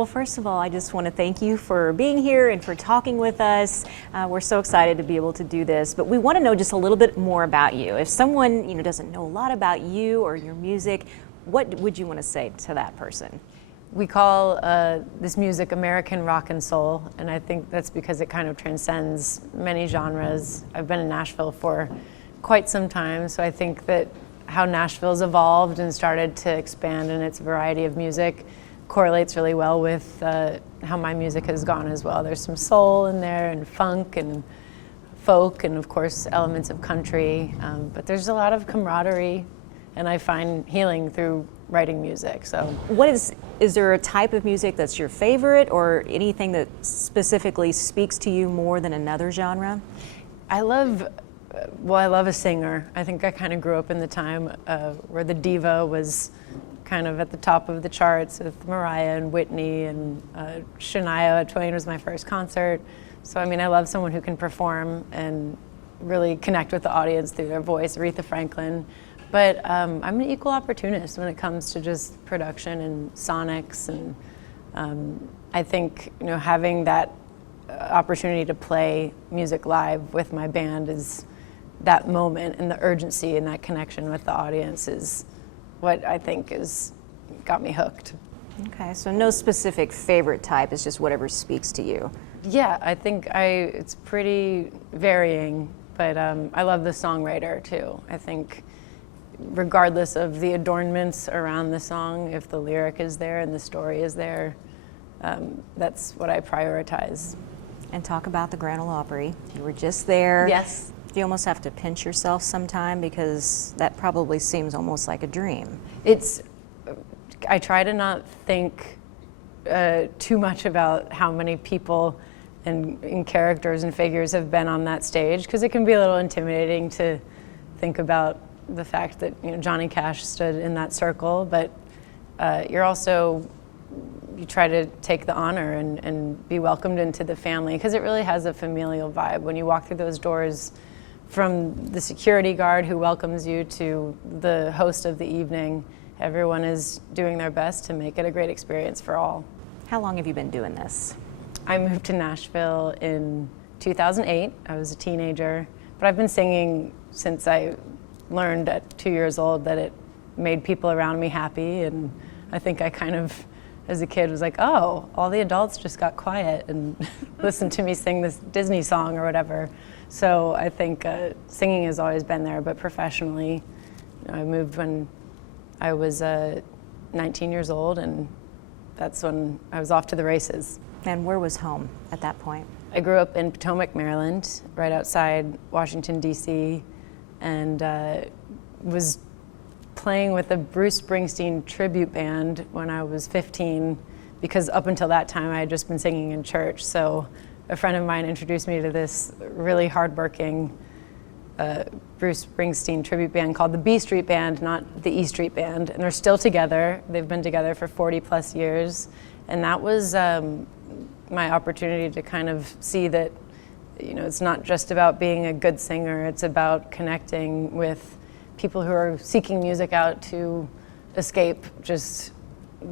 Well, first of all, I just want to thank you for being here and for talking with us. We're so excited to be able to do this, but we want to know just a little bit more about you. If someone, doesn't know a lot about you or your music, what would you want to say to that person? We call this music American rock and soul, and I think that's because it kind of transcends many genres. I've been in Nashville for quite some time, so I think that how Nashville's evolved and started to expand in its variety of music correlates really well with how my music has gone as well. There's some soul in there and funk and folk and of course elements of country, but there's a lot of camaraderie, and I find healing through writing music. So is there a type of music that's your favorite, or anything that specifically speaks to you more than another genre? I love a singer. I think I kind of grew up in the time where the diva was kind of at the top of the charts with Mariah and Whitney, and Shania Twain was my first concert. So I love someone who can perform and really connect with the audience through their voice, Aretha Franklin. But I'm an equal opportunist when it comes to just production and sonics, and I think having that opportunity to play music live with my band is that moment, and the urgency and that connection with the audience is what I think has got me hooked. Okay, so no specific favorite type, it's just whatever speaks to you. Yeah, I think it's pretty varying, but I love the songwriter too. I think regardless of the adornments around the song, if the lyric is there and the story is there, that's what I prioritize. And talk about the Grand Ole Opry. You were just there. Yes. You almost have to pinch yourself sometime, because that probably seems almost like a dream. I try to not think too much about how many people and characters and figures have been on that stage, because it can be a little intimidating to think about the fact that Johnny Cash stood in that circle, but you try to take the honor and be welcomed into the family, because it really has a familial vibe when you walk through those doors, from the security guard who welcomes you to the host of the evening. Everyone is doing their best to make it a great experience for all. How long have you been doing this? I moved to Nashville in 2008. I was a teenager, but I've been singing since I learned at 2 years old that it made people around me happy, and I think I kind of, as a kid, was like, oh, all the adults just got quiet and listened to me sing this Disney song or whatever. So I think singing has always been there, but professionally, I moved when I was 19 years old, and that's when I was off to the races. And where was home at that point? I grew up in Potomac, Maryland, right outside Washington, D.C., and was playing with a Bruce Springsteen tribute band when I was 15, because up until that time I had just been singing in church. So a friend of mine introduced me to this really hardworking Bruce Springsteen tribute band called the B Street Band, not the E Street Band, and they're still together. They've been together for 40 plus years, and that was my opportunity to kind of see that it's not just about being a good singer, it's about connecting with people who are seeking music out to escape just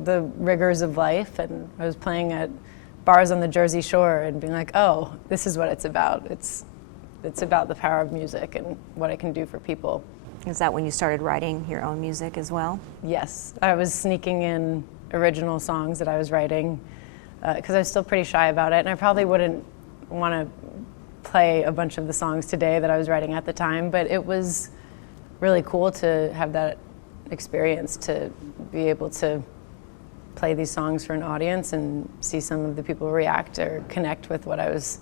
the rigors of life. And I was playing at bars on the Jersey Shore and being like, oh, this is what it's about. It's about the power of music and what it can do for people. Is that when you started writing your own music as well? Yes, I was sneaking in original songs that I was writing because I was still pretty shy about it, and I probably wouldn't want to play a bunch of the songs today that I was writing at the time, but it was really cool to have that experience, to be able to play these songs for an audience and see some of the people react or connect with what I was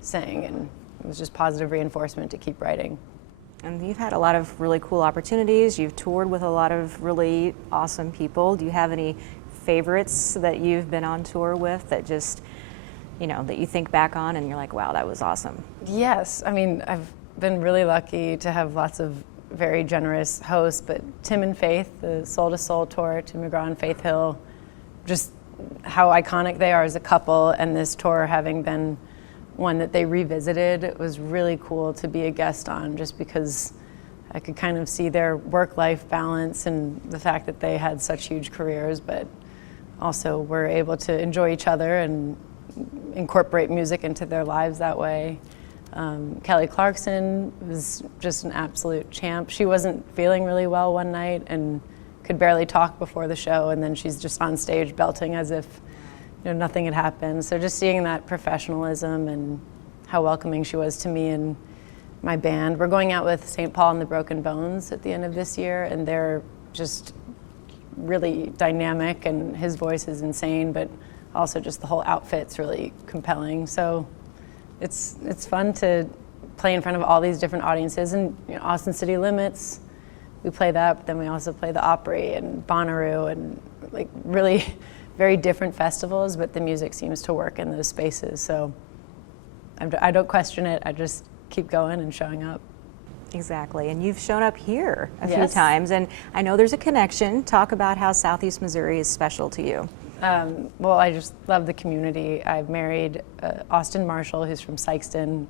saying, and it was just positive reinforcement to keep writing. And you've had a lot of really cool opportunities. You've toured with a lot of really awesome people. Do you have any favorites that you've been on tour with that just, that you think back on and you're like, wow, that was awesome? Yes, I've been really lucky to have lots of very generous hosts, but Tim and Faith, the Soul to Soul tour, Tim McGraw and Faith Hill, just how iconic they are as a couple, and this tour having been one that they revisited, it was really cool to be a guest on, just because I could kind of see their work-life balance and the fact that they had such huge careers, but also were able to enjoy each other and incorporate music into their lives that way. Kelly Clarkson was just an absolute champ. She wasn't feeling really well one night and could barely talk before the show, and then she's just on stage belting as if nothing had happened. So just seeing that professionalism and how welcoming she was to me and my band. We're going out with St. Paul and the Broken Bones at the end of this year, and they're just really dynamic, and his voice is insane, but also just the whole outfit's really compelling. So it's fun to play in front of all these different audiences. And Austin City Limits, we play that, but then we also play the Opry and Bonnaroo, and like really very different festivals, but the music seems to work in those spaces. So I don't question it. I just keep going and showing up. Exactly, and you've shown up here a few Yes. times, and I know there's a connection. Talk about how Southeast Missouri is special to you. Well, I just love the community. I've married Austin Marshall, who's from Sykeston,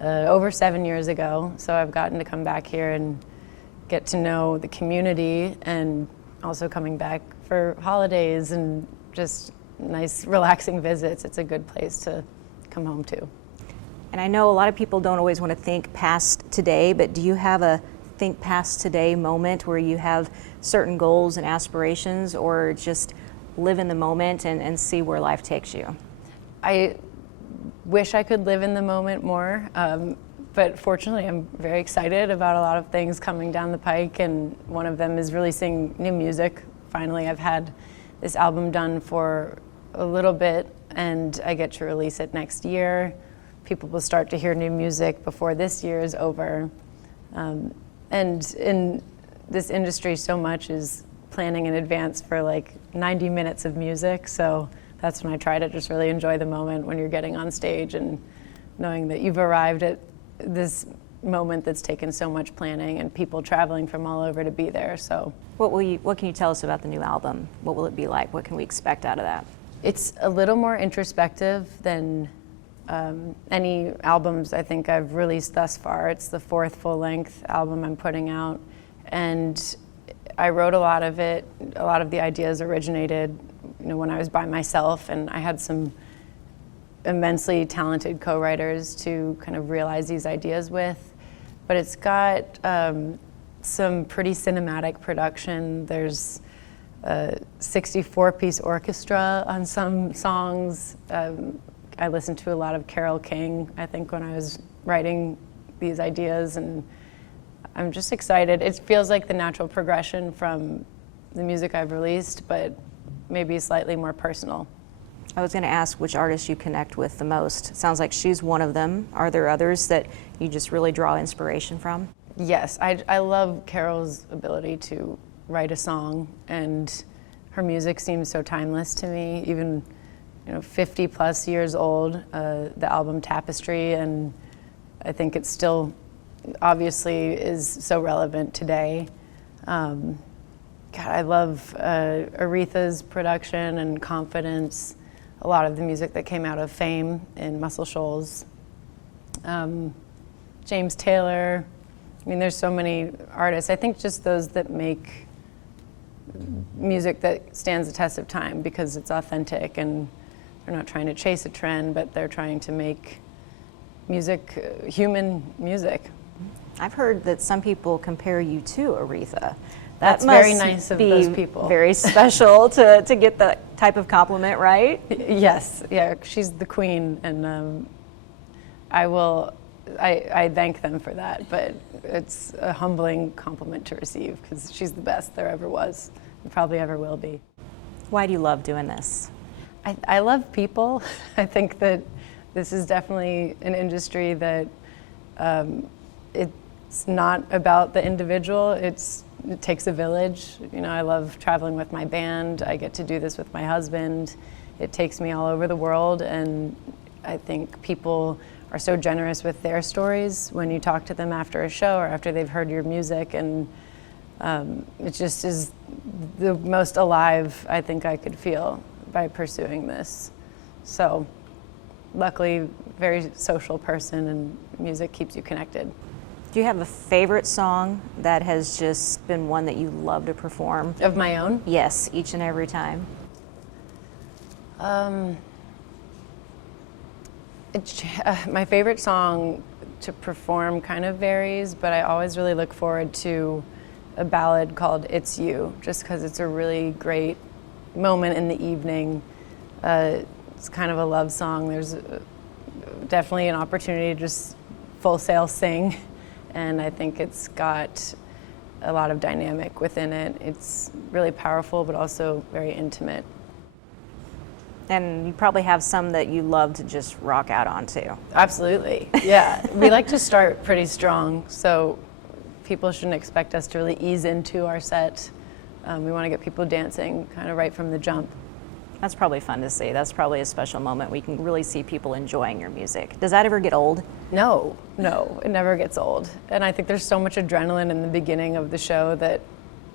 over 7 years ago, so I've gotten to come back here and get to know the community, and also coming back for holidays and just nice, relaxing visits. It's a good place to come home to. And I know a lot of people don't always want to think past today, but do you have a think past today moment where you have certain goals and aspirations, or just live in the moment and see where life takes you? I wish I could live in the moment more, but fortunately I'm very excited about a lot of things coming down the pike, and one of them is releasing new music. Finally, I've had this album done for a little bit, and I get to release it next year. People will start to hear new music before this year is over. And in this industry, so much is planning in advance for like 90 minutes of music. So that's when I try to just really enjoy the moment when you're getting on stage and knowing that you've arrived at this moment that's taken so much planning and people traveling from all over to be there. So What can you tell us about the new album? What will it be like? What can we expect out of that? it's a little more introspective than any albums I think I've released thus far. It's the 4th full-length album I'm putting out, and I wrote a lot of it. A lot of the ideas originated, when I was by myself, and I had some immensely talented co-writers to kind of realize these ideas with. But it's got some pretty cinematic production. There's a 64-piece orchestra on some songs. I listened to a lot of Carole King, I think, when I was writing these ideas, and I'm just excited. It feels like the natural progression from the music I've released, but maybe slightly more personal. I was going to ask which artist you connect with the most. It sounds like she's one of them. Are there others that you just really draw inspiration from? Yes, I love Carole's ability to write a song, and her music seems so timeless to me, even 50 plus years old, the album Tapestry, and I think it still obviously is so relevant today. God, I love Aretha's production and Confidence, a lot of the music that came out of Fame in Muscle Shoals. James Taylor, there's so many artists. I think just those that make music that stands the test of time because it's authentic, and they're not trying to chase a trend, but they're trying to make music, human music. I've heard that some people compare you to Aretha. That's very nice of those people. Very special to get that type of compliment, right? Yes, yeah, she's the queen, and I thank them for that, but it's a humbling compliment to receive because she's the best there ever was and probably ever will be. Why do you love doing this? I love people. I think that this is definitely an industry that it's not about the individual. It takes a village. I love traveling with my band. I get to do this with my husband. It takes me all over the world, and I think people are so generous with their stories when you talk to them after a show or after they've heard your music, and it just is the most alive I think I could feel by pursuing this. So luckily, very social person, and music keeps you connected. Do you have a favorite song that has just been one that you love to perform? Of my own? Yes, each and every time. My favorite song to perform kind of varies, but I always really look forward to a ballad called It's You, just because it's a really great moment in the evening. It's kind of a love song. There's definitely an opportunity to just full sail sing, and I think it's got a lot of dynamic within it. It's really powerful, but also very intimate. And you probably have some that you love to just rock out onto. Absolutely, yeah. We like to start pretty strong, so people shouldn't expect us to really ease into our set. We want to get people dancing kind of right from the jump. That's probably fun to see. That's probably a special moment. We can really see people enjoying your music. Does that ever get old? No, it never gets old. And I think there's so much adrenaline in the beginning of the show that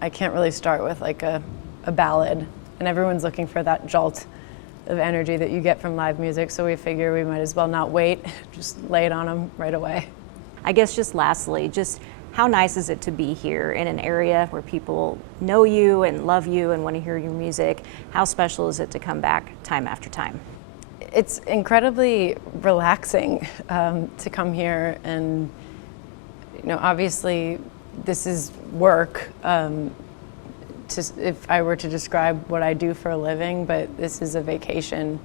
I can't really start with like a ballad. And everyone's looking for that jolt of energy that you get from live music, so we figure we might as well not wait, just lay it on them right away. I guess just lastly, just how nice is it to be here in an area where people know you and love you and want to hear your music? How special is it to come back time after time? It's incredibly relaxing to come here, and obviously this is work. If I were to describe what I do for a living, but this is a vacation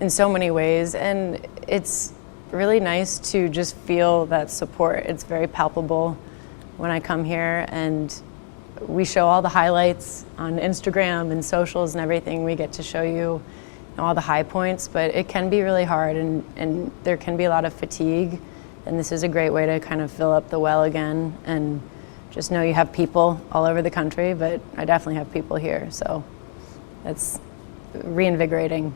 in so many ways, and it's really nice to just feel that support. It's very palpable when I come here, and we show all the highlights on Instagram and socials and everything. We get to show you all the high points, but it can be really hard, and there can be a lot of fatigue, and this is a great way to kind of fill up the well again and just know you have people all over the country, but I definitely have people here, so it's reinvigorating.